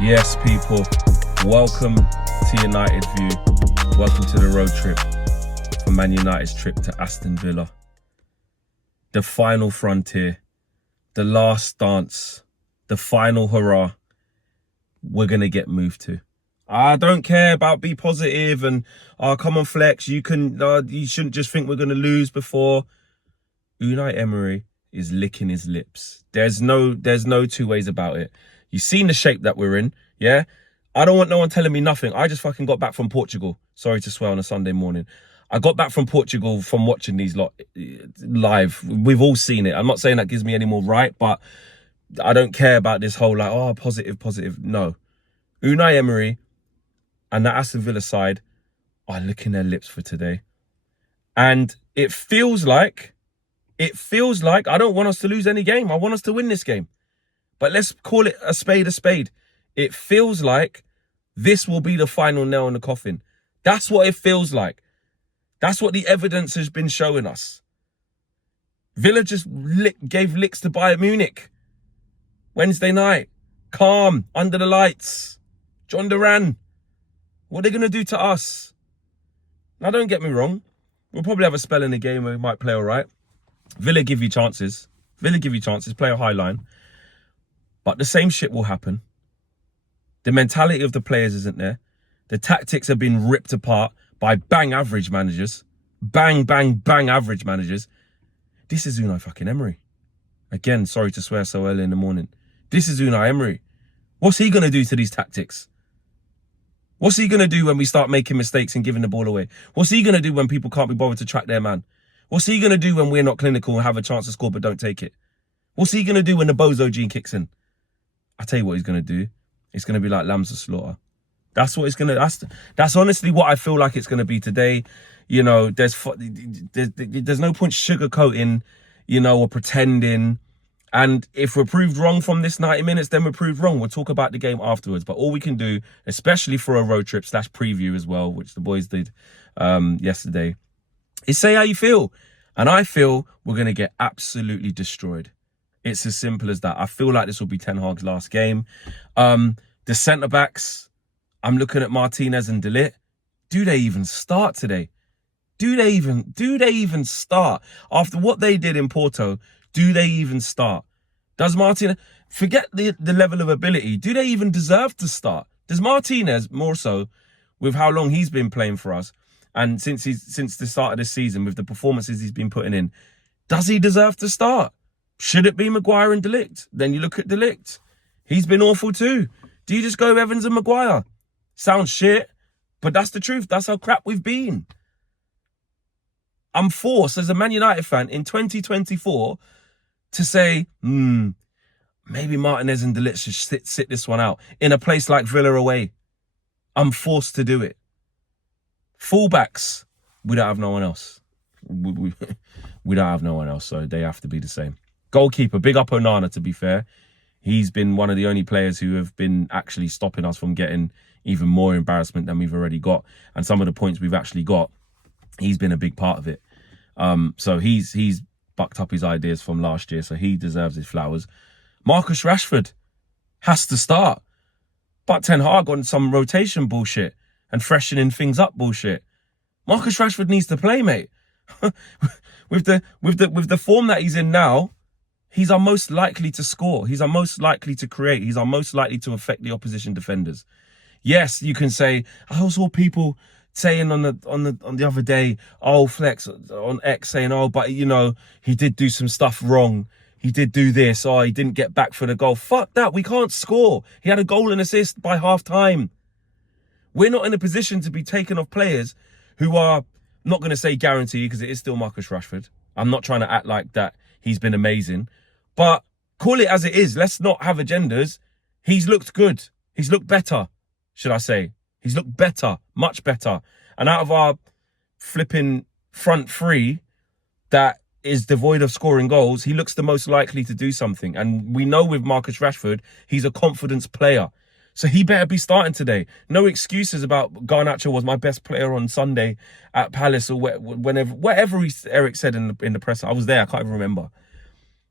Yes, people, welcome to United View. Welcome to the road trip for Man United's trip to Aston Villa. The final frontier, the last dance, the final hurrah we're going to get moved to. I don't care about be positive and, come on Flex, you shouldn't just think we're going to lose before. Unai Emery is licking his lips. There's no two ways about it. You've seen the shape that we're in, yeah? I don't want no one telling me nothing. I just fucking got back from Portugal. Sorry to swear on a Sunday morning. I got back from Portugal from watching these lot live. We've all seen it. I'm not saying that gives me any more right, but I don't care about this whole positive. No. Unai Emery and the Aston Villa side are licking their lips for today. And it feels like I don't want us to lose any game. I want us to win this game. But let's call it a spade a spade. It feels like this will be the final nail in the coffin. That's what it feels like. That's what the evidence has been showing us. Villa just gave licks to Bayern Munich. Wednesday night. Calm, under the lights. John Duran. What are they going to do to us? Now, don't get me wrong. We'll probably have a spell in the game where we might play all right. Villa give you chances. Play a high line. But the same shit will happen. The mentality of the players isn't there. The tactics have been ripped apart by bang average managers. Bang average managers. This is Unai fucking Emery. Again, sorry to swear so early in the morning. This is Unai Emery. What's he going to do to these tactics? What's he going to do when we start making mistakes and giving the ball away? What's he going to do when people can't be bothered to track their man? What's he going to do when we're not clinical and have a chance to score but don't take it? What's he going to do when the bozo gene kicks in? I tell you what he's going to do. It's going to be like lambs to slaughter. That's what it's going to... That's honestly what I feel like it's going to be today. You know, there's no point sugarcoating, or pretending. And if we're proved wrong from this 90 minutes, then we're proved wrong. We'll talk about the game afterwards. But all we can do, especially for a road trip / preview as well, which the boys did yesterday, is say how you feel. And I feel we're going to get absolutely destroyed. It's as simple as that. I feel like this will be Ten Hag's last game. The centre-backs, I'm looking at Martinez and De Ligt. Do they even start today? Do they even start? After what they did in Porto, do they even start? Does Martinez... Forget the level of ability. Do they even deserve to start? Does Martinez, more so, with how long he's been playing for us, and since the start of this season, with the performances he's been putting in, does he deserve to start? Should it be Maguire and De Ligt? Then you look at De Ligt. He's been awful too. Do you just go Evans and Maguire? Sounds shit, but that's the truth. That's how crap we've been. I'm forced as a Man United fan in 2024 to say, maybe Martinez and De Ligt should sit this one out in a place like Villa away. I'm forced to do it. Fullbacks, we don't have no one else. We don't have no one else, so they have to be the same. Goalkeeper, big up Onana, to be fair. He's been one of the only players who have been actually stopping us from getting even more embarrassment than we've already got. And some of the points we've actually got, he's been a big part of it. So he's bucked up his ideas from last year, so he deserves his flowers. Marcus Rashford has to start. But Ten Hag on some rotation bullshit and freshening things up bullshit. Marcus Rashford needs to play, mate. with the form that he's in now, he's our most likely to score. He's our most likely to create. He's our most likely to affect the opposition defenders. Yes, you can say, I saw people saying on the other day, Flex on X saying, but he did do some stuff wrong. He did do this. He didn't get back for the goal. Fuck that. We can't score. He had a goal and assist by half time. We're not in a position to be taking off players who are, not going to say guaranteed because it is still Marcus Rashford. I'm not trying to act like that he's been amazing. But call it as it is. Let's not have agendas. He's looked good. He's looked better, should I say. He's looked better, much better. And out of our flipping front three that is devoid of scoring goals, he looks the most likely to do something. And we know with Marcus Rashford, he's a confidence player. So he better be starting today. No excuses about Garnacho was my best player on Sunday at Palace or whatever Eric said in the press. I was there. I can't even remember.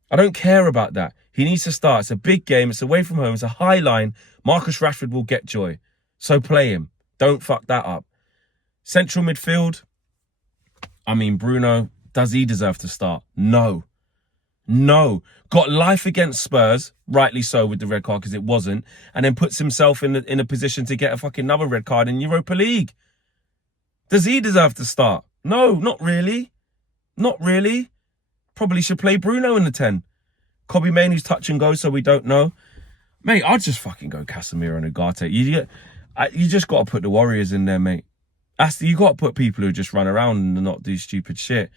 I don't care about that. He needs to start. It's a big game. It's away from home. It's a high line. Marcus Rashford will get joy. So play him. Don't fuck that up. Central midfield. I mean, Bruno, does he deserve to start? No. No. Got life against Spurs, rightly so with the red card because it wasn't, and then puts himself in a position to get a fucking another red card in Europa League. Does he deserve to start? No, not really. Not really. Probably should play Bruno in the 10. Kobe Mainoo's touch and go, so we don't know. Mate, I'd just fucking go Casemiro and Ugarte. You just got to put the Warriors in there, mate. Aston, you got to put people who just run around and not do stupid shit.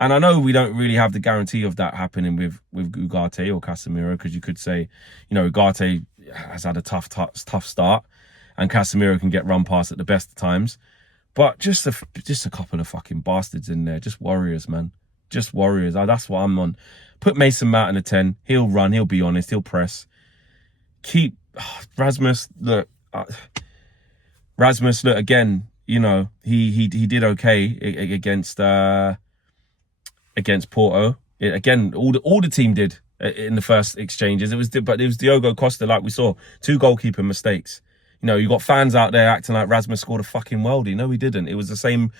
And I know we don't really have the guarantee of that happening with Ugarte or Casemiro, because you could say, you know, Ugarte has had a tough start and Casemiro can get run past at the best of times. But just a couple of fucking bastards in there. Just Warriors, man. Just Warriors. That's what I'm on. Put Mason Mount in a 10. He'll run. He'll be honest. He'll press. Keep Rasmus. Look, Rasmus. Look again. You know, he did okay against Porto. Again, all the team did in the first exchanges. But it was Diogo Costa, like we saw, 2 goalkeeper mistakes. You know, you got fans out there acting like Rasmus scored a fucking worldie. No, he didn't. It was the same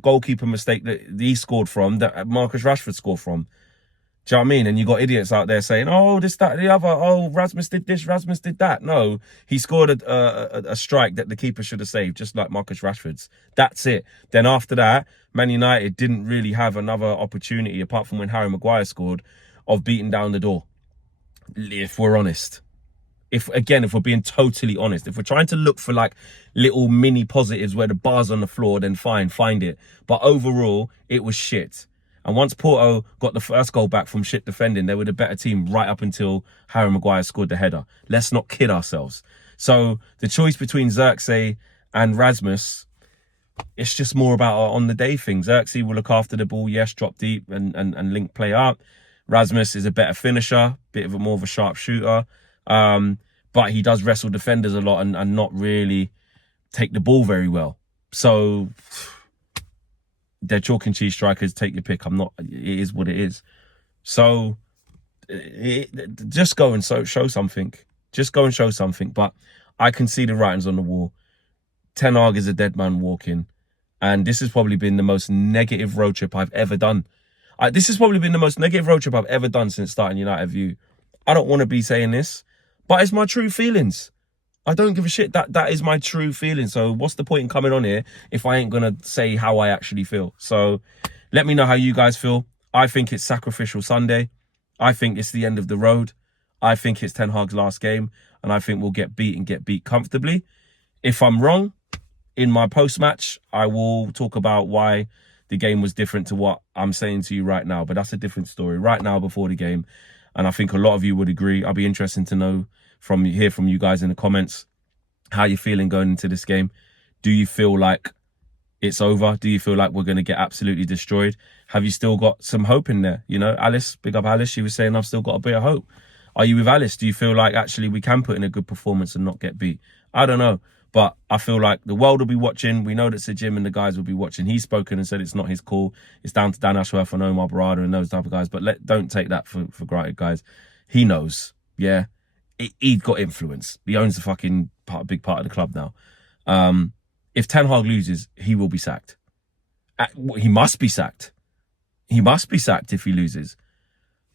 goalkeeper mistake that he scored from, that Marcus Rashford scored from. Do you know what I mean? And you got idiots out there saying, oh, this, that, the other. Oh, Rasmus did this, Rasmus did that. No, he scored a strike that the keeper should have saved, just like Marcus Rashford's. That's it. Then after that, Man United didn't really have another opportunity, apart from when Harry Maguire scored, of beating down the door. If we're honest. If we're being totally honest, if we're trying to look for like little mini positives where the bar's on the floor, then fine, find it. But overall, it was shit. And once Porto got the first goal back from shit defending, they were the better team right up until Harry Maguire scored the header. Let's not kid ourselves. So the choice between Xerxes and Rasmus, it's just more about on the day thing. Xerxes will look after the ball, yes, drop deep and link play up. Rasmus is a better finisher, more of a sharp shooter. But he does wrestle defenders a lot and not really take the ball very well. So they're chalk and cheese strikers. Take your pick. It is what it is. So just go and show something. Just go and show something. But I can see the writings on the wall. Ten Hag is a dead man walking. And this has probably been the most negative road trip I've ever done. This has probably been the most negative road trip I've ever done since starting United View. I don't want to be saying this, but it's my true feelings. I don't give a shit. That is my true feeling. So what's the point in coming on here if I ain't going to say how I actually feel? So let me know how you guys feel. I think it's sacrificial Sunday. I think it's the end of the road. I think it's Ten Hag's last game. And I think we'll get beat comfortably. If I'm wrong, in my post-match, I will talk about why the game was different to what I'm saying to you right now. But that's a different story. Right now, before the game, and I think a lot of you would agree. I'll be interested to know hear from you guys in the comments how you're feeling going into this game. Do you feel like it's over? Do you feel like we're going to get absolutely destroyed? Have you still got some hope in there? You know, Alice, big up Alice. She was saying, I've still got a bit of hope. Are you with Alice? Do you feel like actually we can put in a good performance and not get beat? I don't know. But I feel like the world will be watching. We know that Sir Jim and the guys will be watching. He's spoken and said it's not his call. It's down to Dan Ashworth and Omar Barada and those type of guys. But don't take that for granted, guys. He knows, yeah. He's got influence. He owns the fucking big part of the club now. If Ten Hag loses, he will be sacked. He must be sacked. He must be sacked if he loses.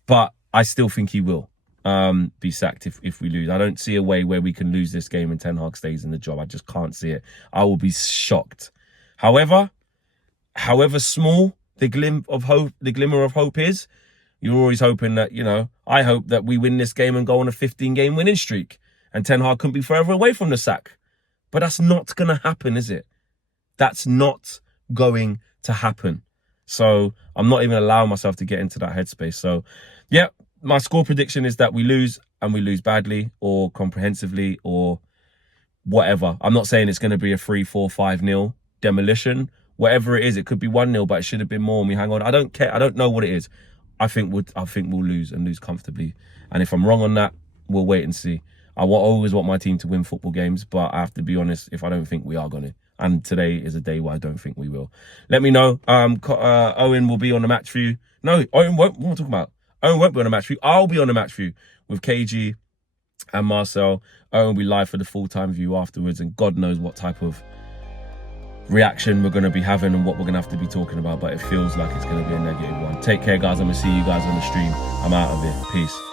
But I still think he will be sacked if we lose. I don't see a way where we can lose this game and Ten Hag stays in the job. I just can't see it. I will be shocked. However small the glimmer of hope is, you're always hoping that, you know, I hope that we win this game and go on a 15-game winning streak and Ten Hag couldn't be further away from the sack. But that's not going to happen, is it? That's not going to happen. So I'm not even allowing myself to get into that headspace. So, yeah, my score prediction is that we lose, and we lose badly or comprehensively or whatever. I'm not saying it's going to be a 3-4, 5-0 demolition. Whatever it is, it could be 1-0, but it should have been more and we hang on. I don't care. I don't know what it is. I think we'll lose and lose comfortably. And if I'm wrong on that, we'll wait and see. I always want my team to win football games, but I have to be honest, if I don't think we are going to. And today is a day where I don't think we will. Let me know. Owen will be on the match for you. No, Owen won't. What am I talking about? Owen won't be on the match view. I'll be on the match view with KG and Marcel. Owen will be live for the full-time view afterwards, and God knows what type of reaction we're going to be having and what we're going to have to be talking about, but it feels like it's going to be a negative one. Take care, guys. I'm going to see you guys on the stream. I'm out of here. Peace.